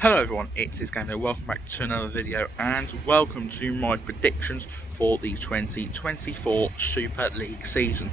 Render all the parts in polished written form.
Hello everyone, it's Isgamer. Welcome back to another video and welcome to my predictions for the 2024 Super League season.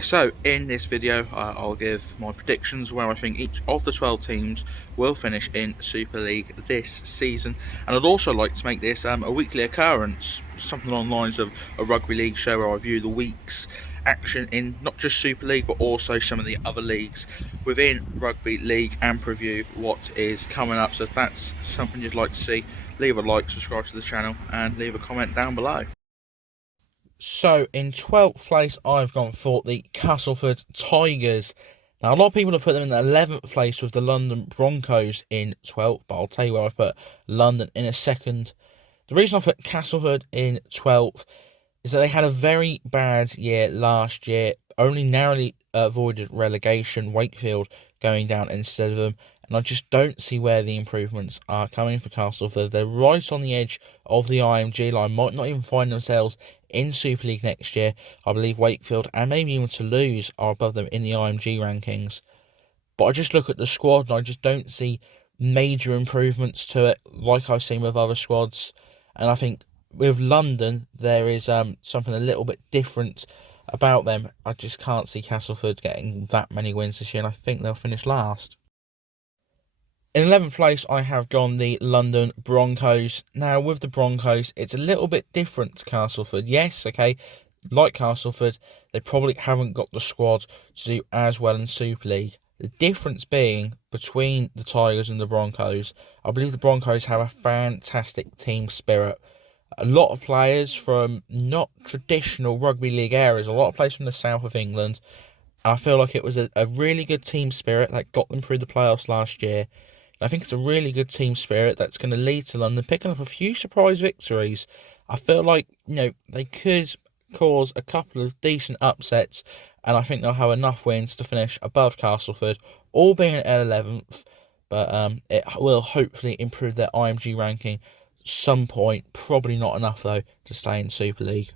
So in this video I'll give my predictions where I think each of the 12 teams will finish in Super League this season, and I'd also like to make this a weekly occurrence, something along the lines of a rugby league show where I view the week's action in not just Super League but also some of the other leagues within rugby league and preview what is coming up. So if that's something you'd like to see, leave a like, subscribe to the channel and leave a comment down below. So in 12th place I've gone for the Castleford Tigers. Now a lot of people have put them in the 11th place with the London Broncos in 12th, but I'll tell you where I put London in a second. The reason I put Castleford in 12th is that they had a very bad year last year, only narrowly avoided relegation, Wakefield going down instead of them, and I just don't see where the improvements are coming for Castleford. They're right on the edge of the IMG line, might not even find themselves in Super League next year. I believe Wakefield and maybe even Toulouse are above them in the IMG rankings. But I just look at the squad and I just don't see major improvements to it like I've seen with other squads. And I think with London, there is something a little bit different about them. I just can't see Castleford getting that many wins this year, and I think they'll finish last. In 11th place, I have gone the London Broncos. Now, with the Broncos, it's a little bit different to Castleford. Yes, okay, like Castleford, they probably haven't got the squad to do as well in Super League. The difference being between the Tigers and the Broncos, I believe the Broncos have a fantastic team spirit. A lot of players from not traditional rugby league areas, a lot of players from the south of England. And I feel like it was a really good team spirit that got them through the playoffs last year. I think it's a really good team spirit that's going to lead to London picking up a few surprise victories. I feel like, they could cause a couple of decent upsets, and I think they'll have enough wins to finish above Castleford, all being at 11th, but it will hopefully improve their IMG ranking some point. Probably not enough, though, to stay in Super League.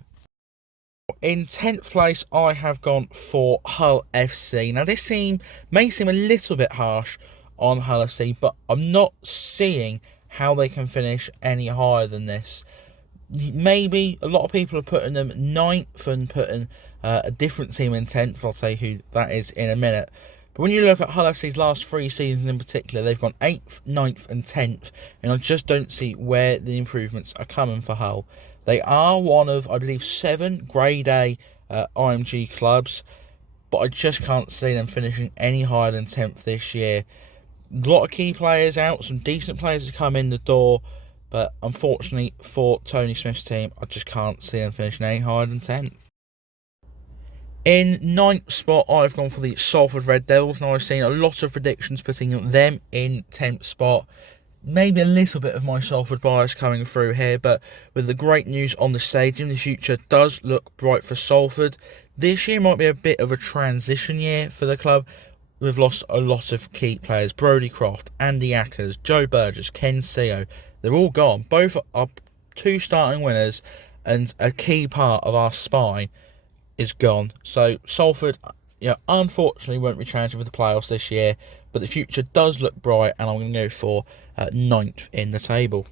In 10th place, I have gone for Hull FC. Now, this team may seem a little bit harsh on Hull FC, but I'm not seeing how they can finish any higher than this. Maybe a lot of people are putting them 9th and putting a different team in 10th. I'll say who that is in a minute. But when you look at Hull FC's last 3 seasons in particular, they've gone 8th, 9th and 10th, and I just don't see where the improvements are coming for Hull. They are one of, I believe, 7 Grade A IMG clubs, but I just can't see them finishing any higher than 10th this year. A lot of key players out, some decent players have come in the door, but unfortunately for Tony Smith's team, I just can't see them finishing any higher than 10th. In 9th spot, I've gone for the Salford Red Devils. Now, I've seen a lot of predictions putting them in 10th spot. Maybe a little bit of my Salford bias coming through here, but with the great news on the stadium, the future does look bright for Salford. This year might be a bit of a transition year for the club. We've lost a lot of key players. Brodie Croft, Andy Ackers, Joe Burgess, Ken Seo. They're all gone. Both are 2 starting winners, and a key part of our spine is gone. So Salford, unfortunately won't be challenging for the playoffs this year, but the future does look bright, and I'm going to go for 9th in the table.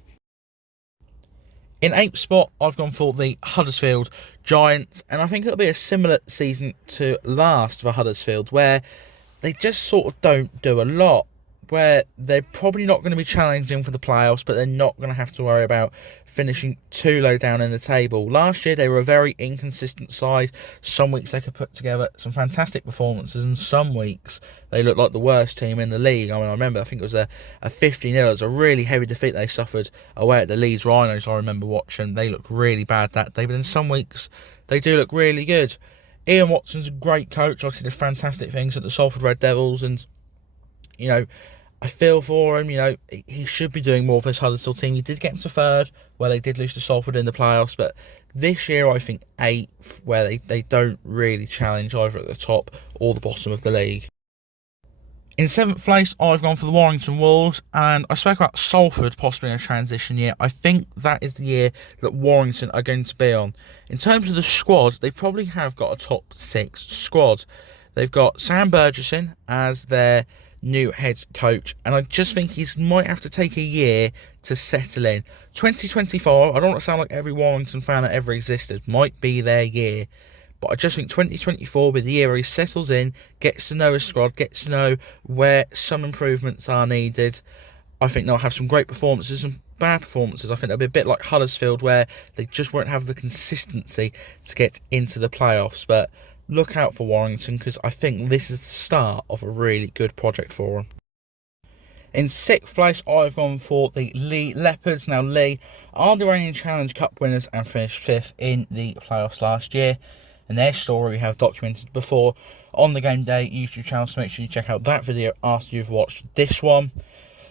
In 8th spot, I've gone for the Huddersfield Giants, and I think it'll be a similar season to last for Huddersfield, where they just sort of don't do a lot, where they're probably not going to be challenging for the playoffs, but they're not going to have to worry about finishing too low down in the table. Last year, they were a very inconsistent side. Some weeks they could put together some fantastic performances, and some weeks they looked like the worst team in the league. I remember, I think it was a 50-0. It was a really heavy defeat they suffered away at the Leeds Rhinos. I remember watching. They looked really bad that day, but in some weeks they do look really good. Ian Watson's a great coach. Obviously, did fantastic things at the Salford Red Devils, and I feel for him. He should be doing more for this Huddersfield team. He did get him to 3rd, where they did lose to Salford in the playoffs, but this year I think 8th, where they don't really challenge either at the top or the bottom of the league. In 7th place, I've gone for the Warrington Wolves, and I spoke about Salford possibly in a transition year. I think that is the year that Warrington are going to be on. In terms of the squad, they probably have got a top 6 squad. They've got Sam Burgesson as their new head coach, and I just think he might have to take a year to settle in. 2024, I don't want to sound like every Warrington fan that ever existed, might be their year, but I just think 2024 will be the year where he settles in, gets to know his squad, gets to know where some improvements are needed. I think they'll have some great performances and bad performances. I think they'll be a bit like Huddersfield, where they just won't have the consistency to get into the playoffs. But look out for Warrington, because I think this is the start of a really good project for them. In 6th place, I've gone for the Leigh Leopards. Now, Leigh are the reigning Challenge Cup winners and finished 5th in the playoffs last year. And their story we have documented before on the Game Day YouTube channel, so make sure you check out that video after you've watched this one.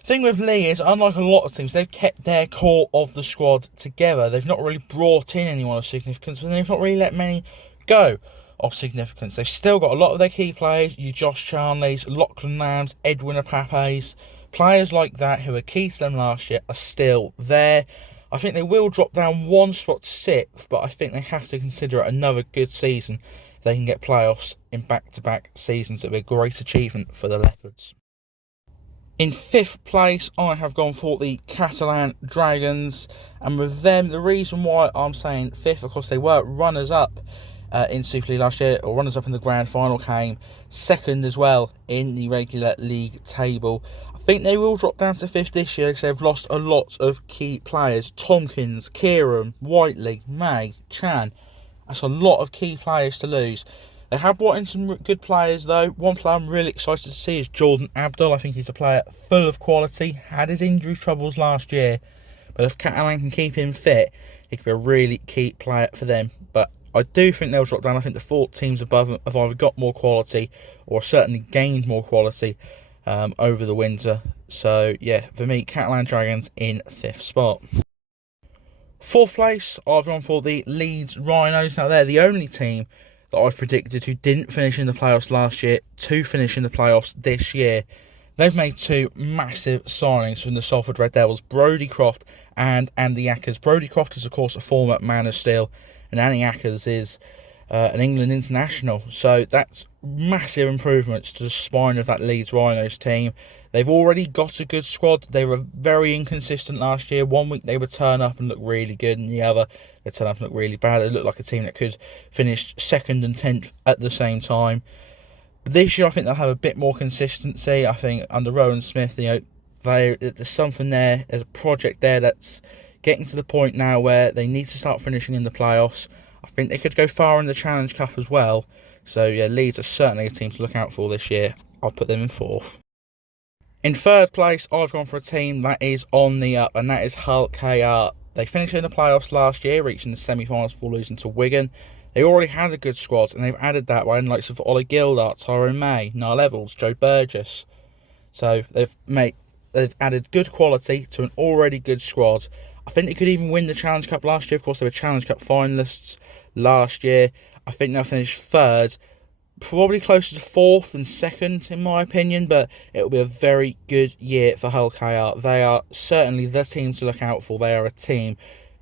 Thing with Leigh is, unlike a lot of teams, they've kept their core of the squad together. They've not really brought in anyone of significance, but they've not really let many go of significance. They've still got a lot of their key players, your Josh Charnleys, Lachlan Lambs, Edwin Apapes. Players like that who were key to them last year are still there. I think they will drop down one spot to 6th, but I think they have to consider it another good season if they can get playoffs in back-to-back seasons. It would be a great achievement for the Leopards. In 5th place, I have gone for the Catalan Dragons, and with them, the reason why I'm saying 5th, of course, they were runners-up in Super League last year, or runners-up in the grand final, came 2nd as well in the regular league table. I think they will drop down to 5th this year because they've lost a lot of key players. Tompkins, Kieran, Whiteley, May, Chan. That's a lot of key players to lose. They have brought in some good players though. One player I'm really excited to see is Jordan Abdul. I think he's a player full of quality. Had his injury troubles last year, but if Catalan can keep him fit, he could be a really key player for them. But I do think they'll drop down. I think the 4 teams above them have either got more quality or certainly gained more quality over the winter. So yeah, for me, Catalan Dragons in 5th spot. 4th place, I've gone for the Leeds Rhinos. Now they're the only team that I've predicted who didn't finish in the playoffs last year to finish in the playoffs this year. They've made 2 massive signings from the Salford Red Devils, Brodie Croft and Andy Ackers. Brodie Croft is, of course, a former Man of Steel, and Andy Ackers is an England international. So that's massive improvements to the spine of that Leeds Rhinos team. They've already got a good squad. They were very inconsistent last year. One week they would turn up and look really good, and the other they turn up and look really bad. They look like a team that could finish 2nd and 10th at the same time. But this year I think they'll have a bit more consistency. I think under Rowan Smith, there's something there. There's a project there that's getting to the point now where they need to start finishing in the playoffs. I think they could go far in the Challenge Cup as well. So yeah, Leeds are certainly a team to look out for this year. I'll put them in 4th. In 3rd place, I've gone for a team that is on the up, and that is Hull KR. They finished in the playoffs last year, reaching the semi-finals before losing to Wigan. They already had a good squad, and they've added that by the likes of Ollie Gildart, Tyrone May, Niall Evans, Joe Burgess. So they've added good quality to an already good squad. I think they could even win the Challenge Cup last year. Of course, they were Challenge Cup finalists last year. I think they'll finish 3rd. Probably closer to 4th than 2nd, in my opinion, but it'll be a very good year for Hull KR. They are certainly the team to look out for. They are a team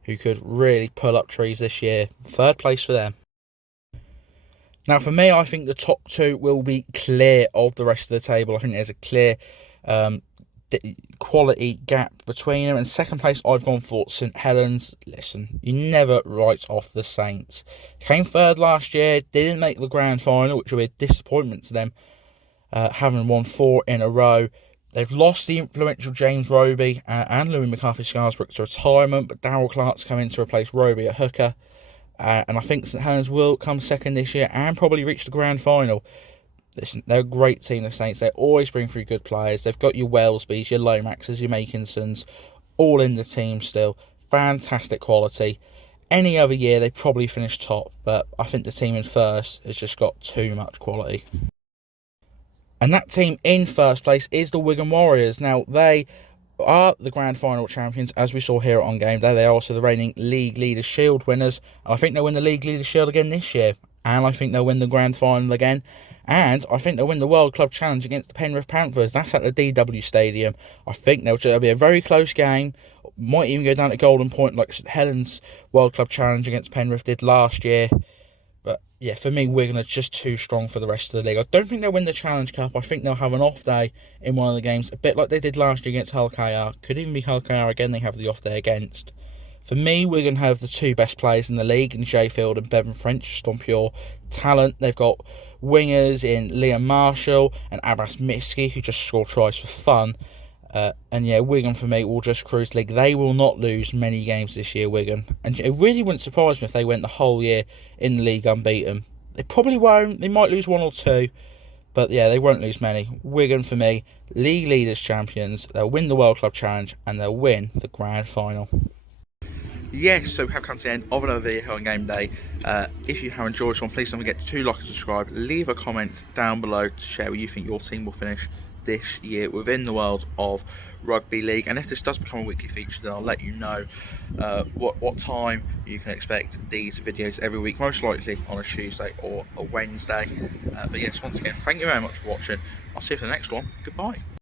who could really pull up trees this year. 3rd place for them. Now, for me, I think the top 2 will be clear of the rest of the table. I think there's a clear quality gap between them. And 2nd place, I've gone for St Helens. Listen, you never write off the Saints. Came 3rd last year, didn't make the grand final, which will be a disappointment to them, having won 4 in a row. They've lost the influential James Roby and Louis McCarthy-Scarsbrook to retirement, but Darryl Clark's come in to replace Roby at hooker. And I think St Helens will come 2nd this year and probably reach the grand final. Listen, they're a great team, the Saints. They always bring through good players. They've got your Wellesbys, your Lomaxes, your Makinsons, all in the team still. Fantastic quality. Any other year, they probably finish top, but I think the team in 1st has just got too much quality. And that team in 1st place is the Wigan Warriors. Now, they are the grand final champions, as we saw here on Game Day. They are also the reigning League Leaders' Shield winners. And I think they'll win the League Leaders' Shield again this year. And I think they'll win the grand final again. And I think they'll win the World Club Challenge against the Penrith Panthers. That's at the DW Stadium. I think there'll be a very close game. Might even go down to Golden Point like St Helens World Club Challenge against Penrith did last year. But yeah, for me, Wigan are just too strong for the rest of the league. I don't think they'll win the Challenge Cup. I think they'll have an off day in one of the games, a bit like they did last year against Hull KR. Could even be Hull KR again, they have the off day against. For me, Wigan have the two best players in the league in Jay Field and Bevan French, just on pure talent. They've got wingers in Liam Marshall and Abbas Mitski, who just score tries for fun. And yeah, Wigan for me will just cruise league. They will not lose many games this year, Wigan. And it really wouldn't surprise me if they went the whole year in the league unbeaten. They probably won't. They might lose one or two. But yeah, they won't lose many. Wigan for me, league leaders champions. They'll win the World Club Challenge and they'll win the grand final. Yes, so we have come to the end of another video here on Game Day. If you have enjoyed this one, please don't forget to like and subscribe. Leave a comment down below to share where you think your team will finish this year within the world of rugby league. And if this does become a weekly feature, then I'll let you know what time you can expect these videos every week, most likely on a Tuesday or a Wednesday. But yes, once again, thank you very much for watching. I'll see you for the next one. Goodbye.